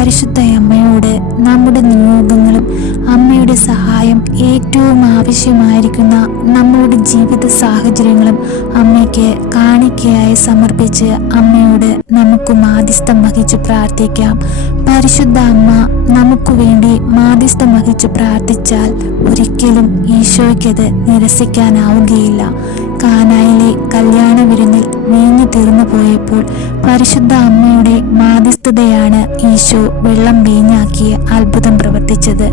പരിശുദ്ധ അമ്മയോട് നമ്മുടെ നിയോഗങ്ങളും അമ്മയുടെ സഹായം ഏറ്റവും ആവശ്യമായിരിക്കുന്ന നമ്മളുടെ ജീവിത സാഹചര്യങ്ങളും അമ്മയ്ക്ക് കാണിക്കയായി സമർപ്പിച്ച് അമ്മയോട് നമുക്ക് മാധ്യസ്ഥം വഹിച്ചു പ്രാർത്ഥിക്കാം. പരിശുദ്ധ അമ്മ നമുക്ക് വേണ്ടി മാധ്യസ്ഥം വഹിച്ചു പ്രാർത്ഥിച്ചാൽ ഒരിക്കലും ഈശോയ്ക്കത് നിരസിക്കാനാവുകയില്ല. കാനായിലെ കല്യാണ വിരുന്നിൽ നീങ്ങി തീർന്നു പോയപ്പോൾ പരിശുദ്ധ മാധ്യസ്ഥതയാണ് ഈശോ വെള്ളം വീഞ്ഞാക്കിയ അത്ഭുതം പ്രവർത്തിച്ചത്.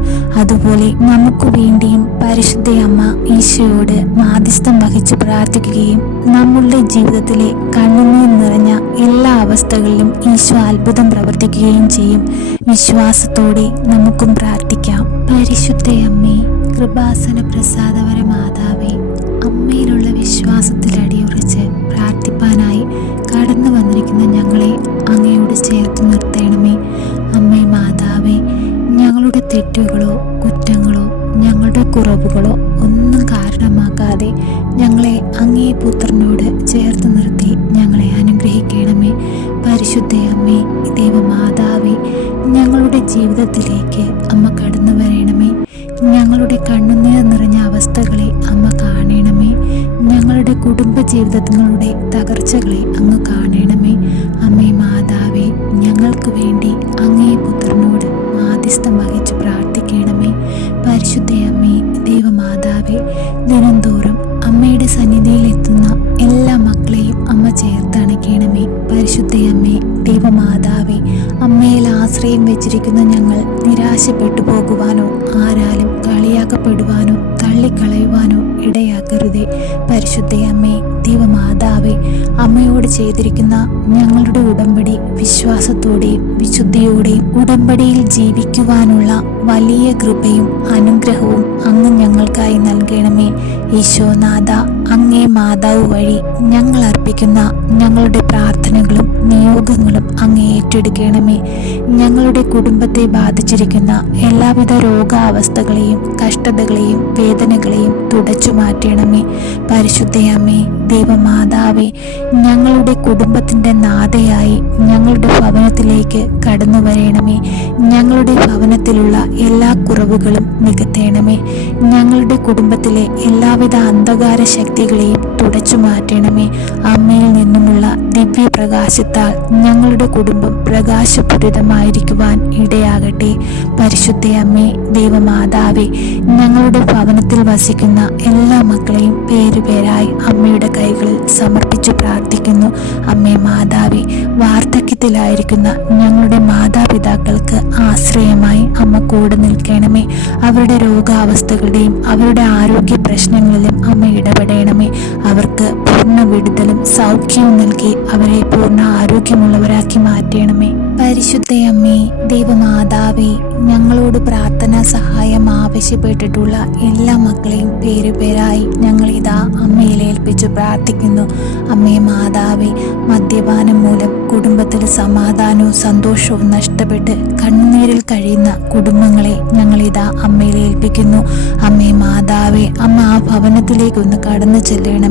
അതുപോലെ നമുക്ക് വേണ്ടിയും പരിശുദ്ധയമ്മ ഈശോയോട് മാധ്യസ്ഥം വഹിച്ചു പ്രാർത്ഥിക്കുകയും നമ്മളുടെ ജീവിതത്തിലെ കണ്ണുനീർ നിറഞ്ഞ എല്ലാ അവസ്ഥകളിലും ഈശോ അത്ഭുതം പ്രവർത്തിക്കുകയും ചെയ്യും. വിശ്വാസത്തോടെ നമുക്കും പ്രാർത്ഥിക്കാം. പരിശുദ്ധ അമ്മേ കൃപാസന പ്രസാദവര മാതാവേ അമ്മയിലുള്ള വിശ്വാസത്തിൽ അടിയുറച്ച് പ്രാർത്ഥിപ്പാനായി കടന്നു വന്നിരിക്കുന്ന ഞങ്ങളെ ചേർത്ത് നിർത്തണമേ. അമ്മേ മാതാവേ ഞങ്ങളുടെ തെറ്റുകളോ കുറ്റങ്ങളോ ഞങ്ങളുടെ കുറവുകളോ ഒന്നും കാരണമാക്കാതെ ഞങ്ങളെ അങ്ങേ പുത്രനോട് ചേർത്ത് നിർത്തി ഞങ്ങളെ അനുഗ്രഹിക്കണമേ. പരിശുദ്ധ അമ്മേ ദൈവമാതാവേ ഞങ്ങളുടെ ജീവിതത്തിലേക്ക് അമ്മ കടന്നു വരണമേ. ഞങ്ങളുടെ കണ്ണുനീർ നിറഞ്ഞ അവസ്ഥകളെ അമ്മ കാണണമേ. ഞങ്ങളുടെ കുടുംബ ജീവിതങ്ങളുടെ തകർച്ചകളെ അങ്ങ് മാധ്യസ്ഥം വഹിച്ച് പ്രാർത്ഥിക്കണമേ. പരിശുദ്ധ അമ്മേ ദൈവമാതാവേ ദിനംതോറും അമ്മയുടെ സന്നിധിയിൽ എത്തുന്ന എല്ലാ മക്കളെയും അമ്മ ചേർത്തണയ്ക്കണമേ പരിശുദ്ധ അമ്മേ ദൈവമാതാവേ അമ്മയിൽ ആശ്രയം വെച്ചിരിക്കുന്ന ഞങ്ങൾ നിരാശപ്പെട്ടു പോകുവാനോ ആരാലും കളിയാക്കപ്പെടുവാനോ തള്ളിക്കളയുവാനോ ഇടയാക്കരുതേ. പരിശുദ്ധ അമ്മേ ദൈവമാതാവേ അമ്മയോട് ചെയ്തിരിക്കുന്ന ഞങ്ങളുടെ ഉടമ്പടി വിശ്വാസത്തോടെയും വിശുദ്ധിയോടെയും ഉടമ്പടിയിൽ ജീവിക്കുവാനുള്ള വലിയ കൃപയും അനുഗ്രഹവും അങ്ങ് ഞങ്ങൾക്കായി നൽകണമേ. ഈശോനാഥ അങ്ങേ മാതാവ് വഴി ഞങ്ങൾ അർപ്പിക്കുന്ന ഞങ്ങളുടെ പ്രാർത്ഥനകളും നിയോഗങ്ങളും അങ്ങേ ഏറ്റെടുക്കണമേ. ഞങ്ങളുടെ കുടുംബത്തെ ബാധിച്ചിരിക്കുന്ന എല്ലാവിധ രോഗാവസ്ഥകളെയും കഷ്ടതകളെയും വേദനകളെയും തുടച്ചു മാറ്റണമേ. പരിശുദ്ധയമ്മേ ദൈവമാതാവേ ഞങ്ങളുടെ കുടുംബത്തിന്റെ നാഥയായി ഞങ്ങളുടെ ഭവനത്തിലേക്ക് കടന്നു വരണമേ. ഞങ്ങളുടെ ഭവനത്തിലുള്ള എല്ലാ കുറവുകളും നികത്തേണമേ. ഞങ്ങളുടെ കുടുംബത്തിലെ എല്ലാവിധ അന്ധകാര ശക്തികളെയും തുടച്ചു മാറ്റണമേ. അമ്മയിൽ നിന്നുമുള്ള ദിവ്യപ്രകാശത്താൽ ഞങ്ങളുടെ കുടുംബം പ്രകാശപൂരിതമായിരിക്കുവാൻ ഇടയാകട്ടെ. പരിശുദ്ധ അമ്മേ ദൈവമാതാവേ ഞങ്ങളുടെ ഭവനത്തിൽ വസിക്കുന്ന എല്ലാ മക്കളെയും പേരുപേരായി അമ്മയുടെ കൈകളിൽ സമർപ്പിച്ചു പ്രാർത്ഥിക്കുന്നു. അമ്മേ മാതാവേ വാർദ്ധക്യത്തിലായിരിക്കുന്ന ഞങ്ങളുടെ മാതാപിതാക്കൾക്ക് ആശ്രയമായി അമ്മ കൂടെ നിൽക്കണമേ. അവരുടെ രോഗാവസ്ഥകളുടെയും അവരുടെ ആരോഗ്യ പ്രശ്നങ്ങളിലും അമ്മ ഇടപെടണമേ. അവർക്ക് പൂർണ വിടുതലും സൗഖ്യവും നൽകി അവരെ പൂർണ ആരോഗ്യമുള്ളവരാക്കി മാറ്റണമേ. പരിശുദ്ധയമ്മേ ദൈവമാതാവേ ഞങ്ങളോട് പ്രാർത്ഥനാ സഹായം ആവശ്യപ്പെട്ടിട്ടുള്ള എല്ലാ മക്കളെയും പേരുപേരായി ഞങ്ങൾ ഇതാ അമ്മയിൽ ഏൽപ്പിച്ചു പ്രാർത്ഥിക്കുന്നു. അമ്മേ മാതാവേ മദ്യപാനം മൂലം കുടുംബത്തിൽ സമാധാനവും സന്തോഷവും നഷ്ടപ്പെട്ട് കണ്ണുനീരിൽ കഴിയുന്ന കുടുംബങ്ങളെ ഞങ്ങൾ ഇതാ അമ്മയിൽ ഏൽപ്പിക്കുന്നു. അമ്മേ മാതാവേ അമ്മ ആ ഭവനത്തിലേക്ക് ഒന്ന് കടന്നു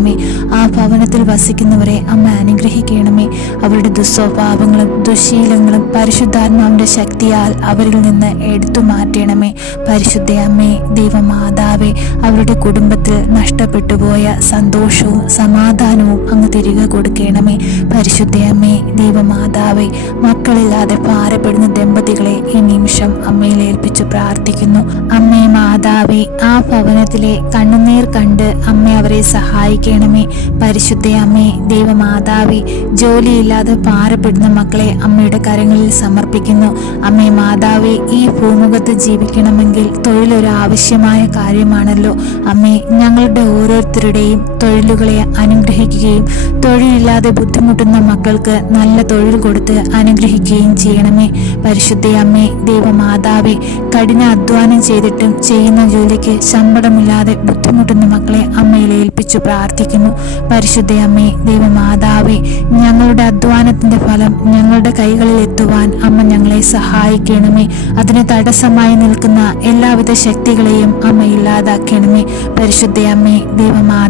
ചെല്ലണമേ ആ ഭവനത്തിൽ വസിക്കുന്നവരെ അമ്മ അനുഗ്രഹിക്കണമേ. അവരുടെ ദുസ്വഭാവങ്ങളും ദുശീലങ്ങളും പരിശുദ്ധാത്മാവിന്റെ ശക്തിയാൽ അവരിൽ നിന്ന് എടുത്തു മാറ്റണമേ. പരിശുദ്ധ അമ്മേ ദൈവമാതാവേ അവരുടെ കുടുംബത്തിൽ നഷ്ടപ്പെട്ടു പോയ സന്തോഷവും സമാധാനവും അങ്ങ് തിരികെ കൊടുക്കണമേ. പരിശുദ്ധ അമ്മേ ദൈവമാതാവേ മക്കളില്ലാതെ ഭാരപ്പെടുന്ന ദമ്പതികളെ ഈ നിമിഷം അമ്മയിൽ ഏൽപ്പിച്ചു പ്രാർത്ഥിക്കുന്നു. അമ്മേ മാതാവേ ആ ഭവനത്തിലെ കണ്ണുനീർ കണ്ട് അമ്മ അവരെ സഹായിക്കണമേ പരിശുദ്ധ അമ്മേ ദൈവമാതാവി ജോലിയില്ലാതെ പാറപ്പെടുന്ന മക്കളെ അമ്മയുടെ കരങ്ങളിൽ സമർപ്പിക്കുന്നു. അമ്മേ മാതാവി ഈ ഭൂമുഖത്ത് ജീവിക്കണമെങ്കിൽ തൊഴിലൊരു ആവശ്യമായ കാര്യമാണല്ലോ. അമ്മേ ഞങ്ങളുടെ ഓരോരുത്തരുടെയും തൊഴിലുകളെ അനുഗ്രഹിക്കുകയും തൊഴിലില്ലാതെ ബുദ്ധിമുട്ടുന്ന മക്കൾക്ക് നല്ല തൊഴിൽ കൊടുത്ത് അനുഗ്രഹിക്കുകയും ചെയ്യണമേ. പരിശുദ്ധ അമ്മേ ദൈവമാതാവി കഠിന അധ്വാനം ചെയ്തിട്ടും ചെയ്യുന്ന ജോലിക്ക് ശമ്പളമില്ലാതെ ബുദ്ധിമുട്ടുന്ന സമർപ്പിച്ചു പ്രാർത്ഥിക്കുന്നു. പരിശുദ്ധ അമ്മേ ദൈവമാതാവേ ഞങ്ങളുടെ അധ്വാനത്തിന്റെ ഫലം ഞങ്ങളുടെ കൈകളിൽ എത്തുവാൻ അമ്മ ഞങ്ങളെ സഹായിക്കണമേ. അതിന് തടസ്സമായി നിൽക്കുന്ന എല്ലാവിധ ശക്തികളെയും അമ്മ ഇല്ലാതാക്കണമേ. പരിശുദ്ധ അമ്മേ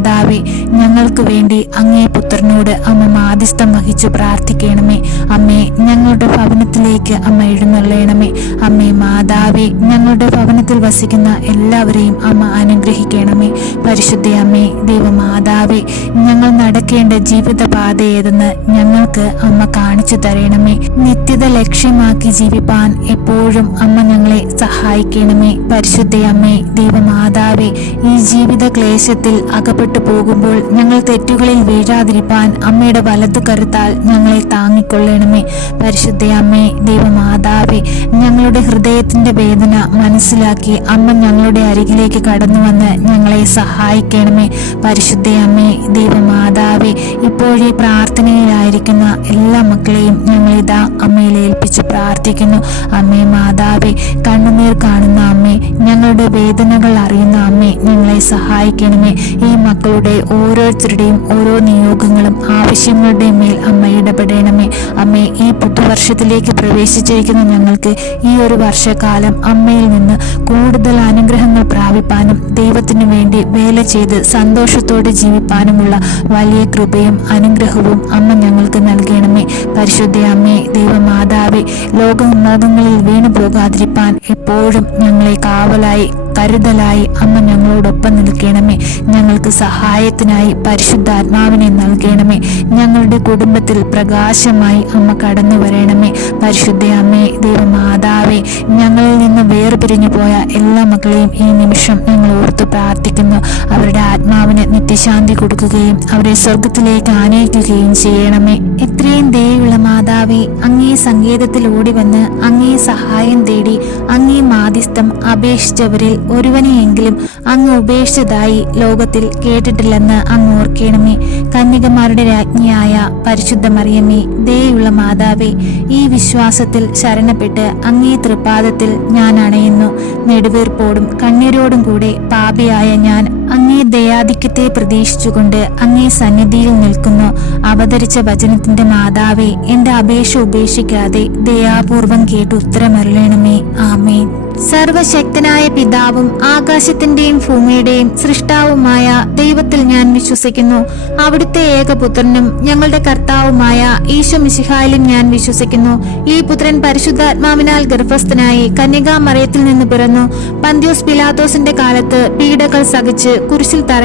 ദൈവമാതാവേ ഞങ്ങൾക്ക് വേണ്ടി അങ്ങേ പുത്രനോട് അമ്മ മാധ്യസ്ഥം വഹിച്ചു പ്രാർത്ഥിക്കണമേ. അമ്മേ ഞങ്ങളുടെ ഭവനത്തിലേക്ക് അമ്മ എഴുന്നള്ളയണമേ അമ്മേ മാതാവേ ഞങ്ങളുടെ ഭവനത്തിൽ വസിക്കുന്ന എല്ലാവരെയും അമ്മ അനുഗ്രഹിക്കണമേ. പരിശുദ്ധ അമ്മേ ദൈവമാതാവേ ഞങ്ങൾ നടക്കേണ്ട ജീവിത പാത ഏതെന്ന് ഞങ്ങൾക്ക് അമ്മ കാണിച്ചു തരണമേ. നിത്യത ലക്ഷ്യമാക്കി ജീവിപ്പാൻ എപ്പോഴും അമ്മ ഞങ്ങളെ സഹായിക്കണമേ. പരിശുദ്ധ അമ്മേ ദൈവമാതാവേ ഈ ജീവിത ക്ലേശത്തിൽ അകപ്പെട്ടു പോകുമ്പോൾ ഞങ്ങൾ തെറ്റുകളിൽ വീഴാതിരിപ്പാൻ അമ്മയുടെ വലതു കരുത്താൽ ഞങ്ങളെ താങ്ങിക്കൊള്ളണമേ. പരിശുദ്ധ അമ്മേ ദൈവമാതാവേ ഞങ്ങളുടെ ഹൃദയത്തിന്റെ വേദന മനസ്സിലാക്കി അമ്മ ഞങ്ങളുടെ അരികിലേക്ക് കടന്നു വന്ന് ഞങ്ങളെ സഹായിക്കണമേ. പരിശുദ്ധ അമ്മേ ദൈവമാതാവേ ഇപ്പോഴീ പ്രാർത്ഥനയിലായിരിക്കുന്ന എല്ലാ മക്കളെയും ഞങ്ങളിതാ അമ്മയിൽ ഏൽപ്പിച്ച് പ്രാർത്ഥിക്കുന്നു. അമ്മേ മാതാവേ കണ്ണുനീർ കാണുന്ന അമ്മേ ഞങ്ങളുടെ വേദനകൾ അറിയുന്ന അമ്മേ ഞങ്ങളെ സഹായിക്കണമേ. ഈ മക്കളുടെ ഓരോരുത്തരുടെയും ഓരോ നിയോഗങ്ങളും ആവശ്യങ്ങളുടെ മേൽ അമ്മ ഇടപെടണമേ. അമ്മേ ഈ പുതുവർഷത്തിലേക്ക് പ്രവേശിച്ചിരിക്കുന്ന ഞങ്ങൾക്ക് ഈ ഒരു വർഷക്കാലം അമ്മയിൽ നിന്ന് കൂടുതൽ അനുഗ്രഹങ്ങൾ പ്രാപിപ്പാനും ദൈവത്തിനു വേണ്ടി വേല ചെയ്ത് സന്തോഷത്തോടെ ജീവിപ്പാനുമുള്ള വലിയ കൃപയും അനുഗ്രഹവും അമ്മ ഞങ്ങൾക്ക് നൽകണമേ. പരിശുദ്ധ അമ്മേ ദൈവമാതാവേ ലോകമോഹങ്ങളിൽ വീണു പോകാതിരിപ്പാൻ എപ്പോഴും ഞങ്ങളെ കാവലായി കരുതലായി അമ്മ ഞങ്ങളോടൊപ്പം നിൽക്കണമേ. ഞങ്ങൾക്ക് സഹായത്തിനായി പരിശുദ്ധാത്മാവിനെ നൽകണമേ. ഞങ്ങളുടെ കുടുംബത്തിൽ പ്രകാശമായി അമ്മ കടന്നു വരണമേ. പരിശുദ്ധ അമ്മേ ദൈവമാതാവേ ഞങ്ങളിൽ നിന്ന് വേർപിരിഞ്ഞു പോയ എല്ലാ മക്കളെയും ഈ നിമിഷം ഞങ്ങൾ ഓർത്ത് പ്രാർത്ഥിക്കുന്നു. അവരുടെ ആത്മാവിന് നിത്യശാന്തി കൊടുക്കുകയും അവരെ സ്വർഗത്തിലേക്ക് ആനയിക്കുകയും ചെയ്യണമേ. എത്രയും ദയുള്ള മാതാവേ അങ്ങേ സങ്കേതത്തിൽ ഓടി വന്ന് അങ്ങേ സഹായം തേടി അങ്ങേ മാധ്യസ്ഥം അപേക്ഷിച്ചവരിൽ ഒരുവനെയെങ്കിലും അങ്ങ് ഉപേക്ഷിച്ചതായി ലോകത്തിൽ കേട്ടിട്ടില്ലെന്ന് അങ്ങ് ഓർക്കണമേ. കന്യകമാരുടെ രാജ്ഞിയായ പരിശുദ്ധ മറിയമ്മേ ദയുള്ള മാതാവേ ഈ വിശ്വാസത്തിൽ ശരണപ്പെട്ട് അങ്ങേ തൃപ്പാദത്തിൽ ഞാൻ അണയുന്നു. നെടുവീർപ്പോടും കണ്ണീരോടും കൂടെ പാപിയായ ഞാൻ അങ്ങേ ദയാധിക്യത്തെ പ്രതീക്ഷിച്ചുകൊണ്ട് അങ്ങേ സന്നിധിയിൽ നിൽക്കുന്നു. അവതരിച്ച വചനത്തിന്റെ മാതാവേ എന്റെ അപേക്ഷ ഉപേക്ഷിക്കാതെ ദയാപൂർവം കേട്ട് ഉത്തരമറിയണമേ ആമേൻ. സർവശക്തനായ പിതാവും ആകാശത്തിന്റെയും ഭൂമിയുടെയും സൃഷ്ടാവുമായ ദൈവത്തിൽ ഞാൻ വിശ്വസിക്കുന്നു. അവിടുത്തെ ഏകപുത്രനും ഞങ്ങളുടെ കർത്താവുമായ ഈശോ മിശിഹായിലും ഞാൻ വിശ്വസിക്കുന്നു. ഈ പുത്രൻ പരിശുദ്ധാത്മാവിനാൽ ഗർഭസ്ഥനായി കന്യകാമറയത്തിൽ നിന്ന് പിറന്നു. പന്ത്യോസ് പിലാത്തോസിന്റെ കാലത്ത് പീഡകൾ സഹിച്ച് കുരിശിൽ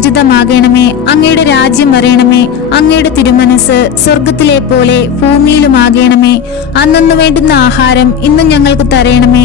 പൂജിതമാകണമേ അങ്ങയുടെ രാജ്യം വരയണമേ അങ്ങയുടെ തിരുമനസ് സ്വർഗത്തിലെ പോലെ ഭൂമിയിലുമാകണമേ. അന്നു വേണ്ടുന്ന ആഹാരം ഇന്നും ഞങ്ങൾക്ക് തരയണമേ